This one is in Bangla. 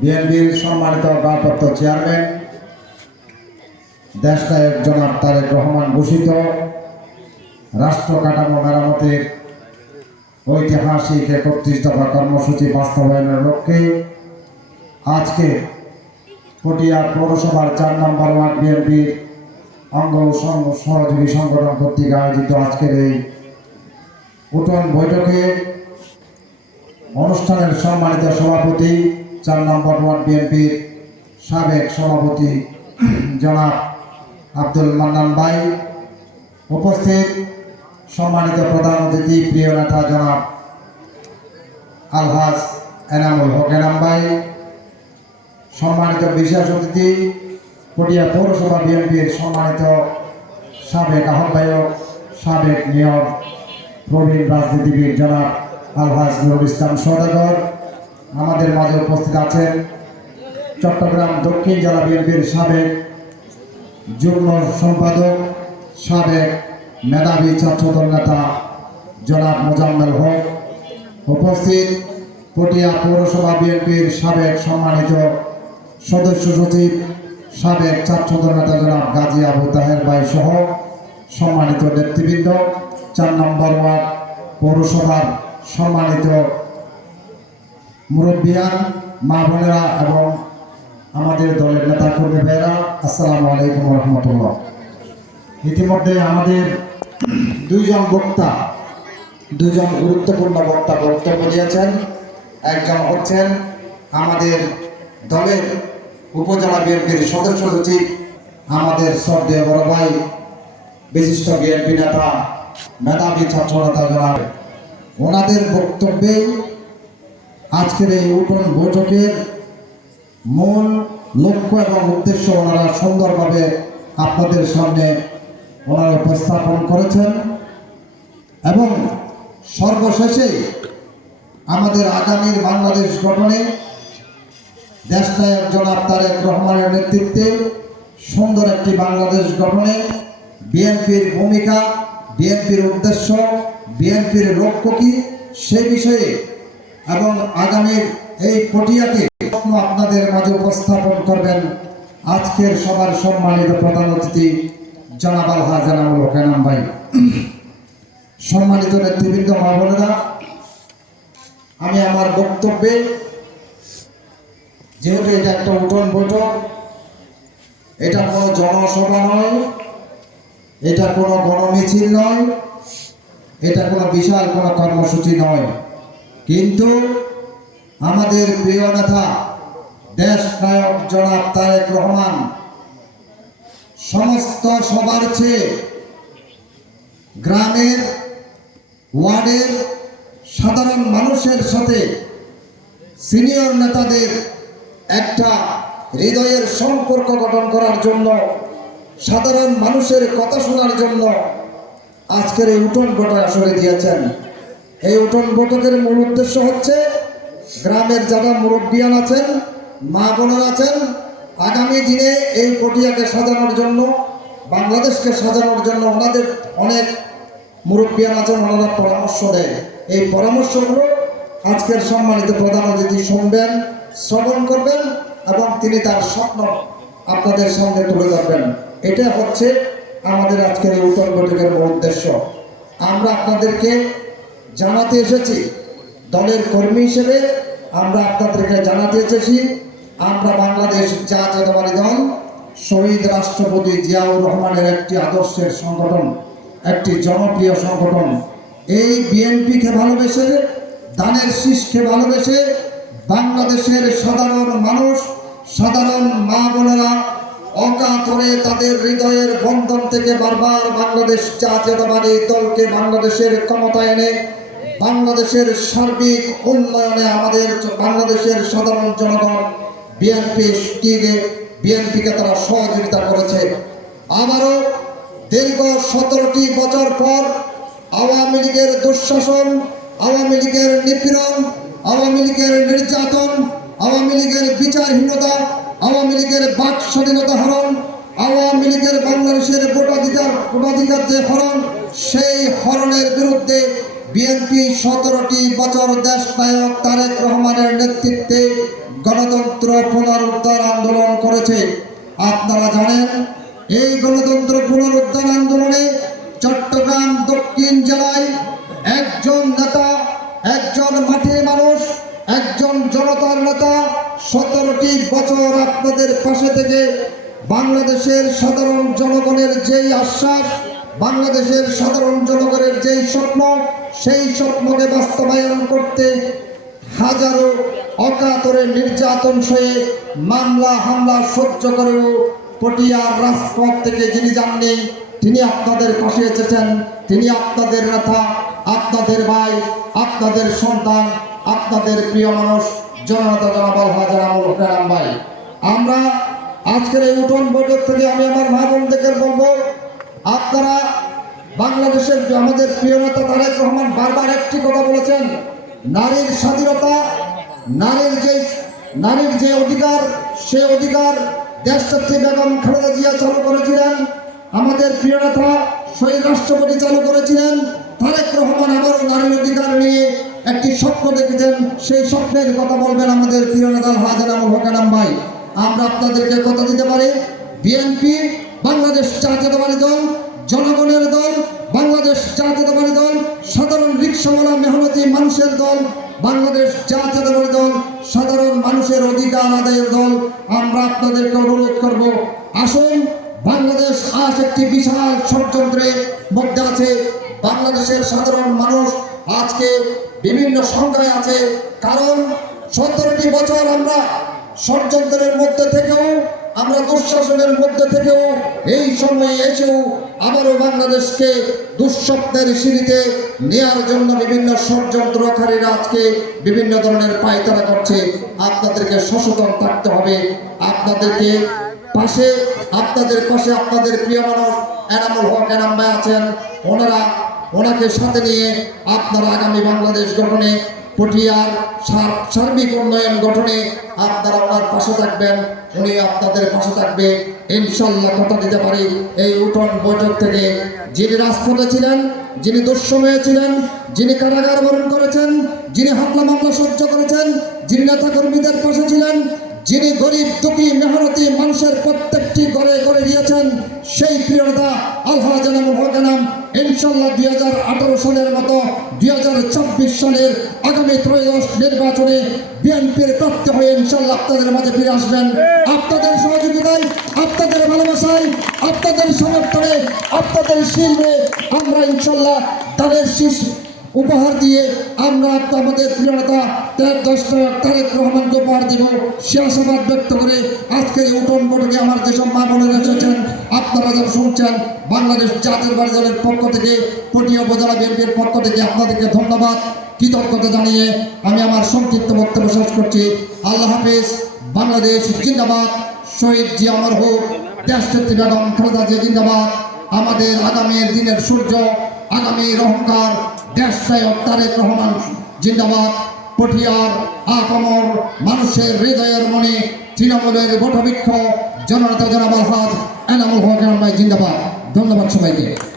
বিএনপির সম্মানিত ভারপ্রাপ্ত চেয়ারম্যান, দেশনায়ক জনাব তারেক রহমান ঘোষিত রাষ্ট্র কাঠামো মেরামতের ঐতিহাসিক একত্রিশ দফা কর্মসূচি বাস্তবায়নের লক্ষ্যে আজকে পটিয়া পৌরসভার চার নম্বর ওয়ার্ড বিএনপির অঙ্গ সহযোগী সংগঠন কর্তৃক আয়োজিত আজকের এই উঠোন বৈঠকে অনুষ্ঠানের সম্মানিত সভাপতি চার নম্বর ওয়ার্ড বিএনপির সাবেক সভাপতি, জনাব আব্দুল মান্নান ভাই। উপস্থিত সম্মানিত প্রধান অতিথি, প্রিয় নেতা জনাব আলহাজ এনামুল হক এনাম ভাই। সম্মানিত বিশেষ অতিথি, পটিয়া পৌরসভা বিএনপির সম্মানিত সাবেক আহ্বায়ক, সাবেক মেয়র, প্রবীণ রাজনীতিবিদ জনাব আলহাজ নুরুল ইসলাম সদাগর। আমাদের মাঝে উপস্থিত আছেন চট্টগ্রাম দক্ষিণ জেলা বিএনপির সাবেক যুগ্ম সম্পাদক, সাবেক মেধাবী ছাত্রদল নেতা জনাব মোজাম্মেল হক। উপস্থিত পটিয়া পৌরসভা বিএনপির সাবেক সম্মানিত সদস্য সচিব, সাবেক ছাত্রদল নেতা জনাব গাজী আবু তাহের ভাই সহ সম্মানিত নেতৃবৃন্দ, চার নম্বর ওয়ার্ড পৌরসভার সম্মানিত মুরব্বিয়ান, মা বোনেরা এবং আমাদের দলের নেতা কর্মী ভাইয়েরা, আসসালামু আলাইকুম রহমতুল্লাহ। ইতিমধ্যে আমাদের দুইজন বক্তা দুজন গুরুত্বপূর্ণ বক্তা বক্তব্য দিয়েছেন। একজন হচ্ছেন আমাদের দলের উপজেলা বিএনপির সদস্য সচিব, আমাদের শ্রদ্ধেয় বড় ভাই, বিশিষ্ট বিএনপি নেতা, মেধাবী ছাত্র নেতা ওনাদের বক্তব্যে আজকের এই উঠোন বৈঠকের মূল লক্ষ্য এবং উদ্দেশ্য ওনারা সুন্দরভাবে আপনাদের সামনে ওনারা উপস্থাপন করেছেন। এবং সর্বশেষে আমাদের আগামীর বাংলাদেশ গঠনে দেশনায়ক জনাব তারেক রহমানের নেতৃত্বে সুন্দর একটি বাংলাদেশ গঠনে বিএনপির ভূমিকা, বিএনপির উদ্দেশ্য, বিএনপির লক্ষ্য কী, সে বিষয়ে এবং আগামীর এই পটিয়াকে আপনাদের মাঝে উপস্থাপন করবেন আজকের সবার সম্মানিত প্রধান অতিথি জনাব আলহা হোকেনাম ভাই। সম্মানিত নেতৃবৃন্দ, মা আমি আমার বক্তব্যে, যেহেতু এটা একটা উঠোন বৈঠক, এটা কোনো জনসভা নয়, এটা কোনো গণমিছিল নয়, এটা কোনো বিশাল কোনো কর্মসূচি নয়। কিন্তু আমাদের প্রিয় নেতা, দেশ নায়ক জনাব তারেক রহমান, সমস্ত সবার চেয়ে গ্রামের ওয়ার্ডের সাধারণ মানুষের সাথে সিনিয়র নেতাদের একটা হৃদয়ের সম্পর্ক গঠন করার জন্য, সাধারণ মানুষের কথা শোনার জন্য আজকের এই উঠোন বৈঠক আসলে দিয়েছেন। এই উঠোন বৈঠকের মূল উদ্দেশ্য হচ্ছে গ্রামের যারা মুরব্বিয়ান আছেন, মা বোনেরা আছেন, আগামী দিনে এই পটিয়াকে সাজানোর জন্য, বাংলাদেশকে সাজানোর জন্য ওনাদের অনেক মুরব্বিয়ান আছেন, ওনারা পরামর্শ দেয় এই পরামর্শগুলো আজকের সম্মানিত প্রধান অতিথি শুনবেন, শ্রবণ করবেন এবং তিনি তার স্বপ্ন আপনাদের সামনে তুলে ধরবেন। এটা হচ্ছে আমাদের আজকের এই উত্তর বৈঠকের মূল উদ্দেশ্য। আমরা আপনাদেরকে জানাতে এসেছি। দলের কর্মী হিসেবে আমরা আপনাদেরকে জানাতে এসেছি। আমরা বাংলাদেশ জাতীয়তাবাদী দল, শহীদ রাষ্ট্রপতি জিয়াউর রহমানের একটি আদর্শের সংগঠন, একটি জনপ্রিয় সংগঠন। এই বিএনপিকে ভালোবেসে, দানের শীষকে ভালোবেসে বাংলাদেশের সাধারণ মানুষ, সাধারণ মা বোনেরা অকাতরে তাদের হৃদয়ের বন্ধন থেকে বারবার বাংলাদেশ জাতীয়তাবাদী দলকে বাংলাদেশের ক্ষমতা এনে বাংলাদেশের সার্বিক উন্নয়নে আমাদের বাংলাদেশের সাধারণ জনগণ বিএনপি বিএনপিকে তারা সহযোগিতা করেছে। আবারও দীর্ঘ সতেরোটি বছর পর আওয়ামী লীগের দুঃশাসন, আওয়ামী লীগের নিপীড়ন, আওয়ামী লীগের নির্যাতন, আওয়ামী লীগের বিচারহীনতা, আওয়ামী লীগের বাক স্বাধীনতা হরণ, আওয়ামী লীগের বাংলাদেশের ভোটাধিকার ভোটাধিকার যে হরণ, সেই হরণের বিরুদ্ধে বিএনপি সতেরোটি বছর দেশ নায়ক তারেক রহমানের নেতৃত্বে গণতন্ত্র পুনরুদ্ধার আন্দোলন করেছে। আপনারা জানেন, এই গণতন্ত্র পুনরুদ্ধার আন্দোলনে চট্টগ্রাম দক্ষিণ জেলায় একজন নেতা, একজন মাটির মানুষ, একজন জনতার নেতা সতেরোটি বছর আপনাদের পাশে থেকে বাংলাদেশের সাধারণ জনগণের যেই আশ্বাস, বাংলাদেশের সাধারণ জনগণের যেই স্বপ্ন, সেই স্বপ্নকে বাস্তবায়ন করতে হাজারো অকাতরে নির্যাতন সয়ে মামলা, হামলা সহ্য করেও পটিয়ার রাজপথ থেকে যিনি যাননি, তিনি আপনাদের পাশে এসেছেন। তিনি আপনাদের নেতা, আপনাদের ভাই, আপনাদের সন্তান, আপনাদের প্রিয় মানুষ জনতা জনাবল হাজার আমল কেরাম ভাই। আমরা আজকের এই উঠোন বৈঠক থেকে আমি আমার মা বোনদেরকে বলব, আপনারা বাংলাদেশের আমাদের প্রিয় নেতা তারেক রহমান বারবার একটি কথা বলেছেন, নারীর স্বাধীনতা, নারীর যে নারীর যে অধিকার, সে অধিকার দেশনেত্রী বেগম খালেদা জিয়া চালু করেছিলেন, আমাদের প্রিয় নেতা শহীদ রাষ্ট্রপতি চালু করেছিলেন, তারেক রহমান আবারও নারীর অধিকার নিয়ে একটি স্বপ্ন দেখেছেন, সেই স্বপ্নের কথা বলবেন আমাদের প্রিয় নেতা হাজার আমল হকানাম ভাই। আমরা আপনাদেরকে কথা দিতে পারি, বিএনপি, বাংলাদেশ জাতীয়তাবাদী দল জনগণের দল, বাংলাদেশ জাতীয়তাবাদী দল, সাধারণ রিক্সাওয়ালা মেহনতি মানুষের দল, বাংলাদেশ জাতীয়তাবাদী দল, সাধারণ মানুষের অধিকার আদায়ের দল। আমরা আপনাদেরকে অনুরোধ করব, আসুন, বাংলাদেশ আজ একটি বিশাল ষড়যন্ত্রের মধ্যে আছে। বাংলাদেশের সাধারণ মানুষ আজকে বিভিন্ন সংখ্যায় আছে। কারণ সতেরোটি বছর আমরা ষড়যন্ত্রের মধ্যে থেকেও, আমরা দুঃশাসনের মধ্যে থেকেও এই সময়ে এসেও আবারও বাংলাদেশকে দুঃস্বপ্নের সিঁড়িতে নেয়ার জন্য বিভিন্ন ষড়যন্ত্রকারীরা আজকে বিভিন্ন ধরনের পায়তারা করছে। আপনাদেরকে সচেতন থাকতে হবে। আপনাদেরকে পাশে, আপনাদের পাশে আপনাদের প্রিয় মানুষ এনামুল হক এনাম আছেন। ওনারা, ওনাকে সাথে নিয়ে আপনারা আগামী বাংলাদেশ গঠনে পটিয়ার সার- সার্বিক উন্নয়ন গঠনে আপনারা ওনার পাশে থাকবেন, উনি আপনাদের পাশে থাকবে। ইনশাল্লাহ কথা দিতে পারি। এই উঠোন বৈঠক থেকে যিনি রাজপথে ছিলেন, যিনি দুঃসময়ে ছিলেন, যিনি কারাগার বরণ করেছেন, যিনি হামলা মামলা সহ্য করেছেন, যিনি নেতাকর্মীদের পাশে ছিলেন, যিনি গরিব, দুঃখী, মেহনতি মানুষের প্রত্যেকটি ঘরে ঘরে দিয়েছেন সেই প্রিয়তা আলহা জানামুল হকানাম ইনশাল্লাহ দুই হাজার আঠারো সালের মতো দুই হাজার চব্বিশ সালের আগামী ত্রয়োদশ নির্বাচনে বিএনপির প্রাপ্তি হয়ে ইনশাল্লাহ আপনাদের মাঝে ফিরে আসবেন। আপনাদের সহযোগিতায়, আপনাদের ভালোবাসায়, আপনাদের সমর্থনে, আপনাদের শিল্পে আমরা ইনশাল্লাহ তাদের শীষ উপহার দিয়ে আমরা আমাদের প্রিয় নেতা দশটা তারেক রহমানকে উপহার দেব। সে ব্যক্ত করে আজকে এই উঠোন বৈঠকে আমার যেসব মা বোনেরা এসেছেন আপনারা যারা শুনছেন বাংলাদেশ জাতীয় বাড়ি পক্ষ থেকে পটিয়া উপজেলা বিএনপির পক্ষ থেকে আপনাদেরকে ধন্যবাদ, কৃতজ্ঞতা জানিয়ে আমি আমার সংক্ষিপ্ত বক্তব্য শেষ করছি। আল্লাহ হাফিজ, বাংলাদেশ জিন্দাবাদ, শহীদ জি অমর হোক, দেশ নেত্রী বেগম খালেদা জিয়া জিন্দাবাদ। আমাদের আগামী দিনের সূর্য, আগামী অহংকার রহমান, জিন্দাবাদ, পটিয়ার আকমর মানুষের হৃদয়ের মনে তৃণমূলের বটবৃক্ষ, জননেতা জনাব এনামুল হক, জিন্দাবাদ। ধন্যবাদ সবাইকে।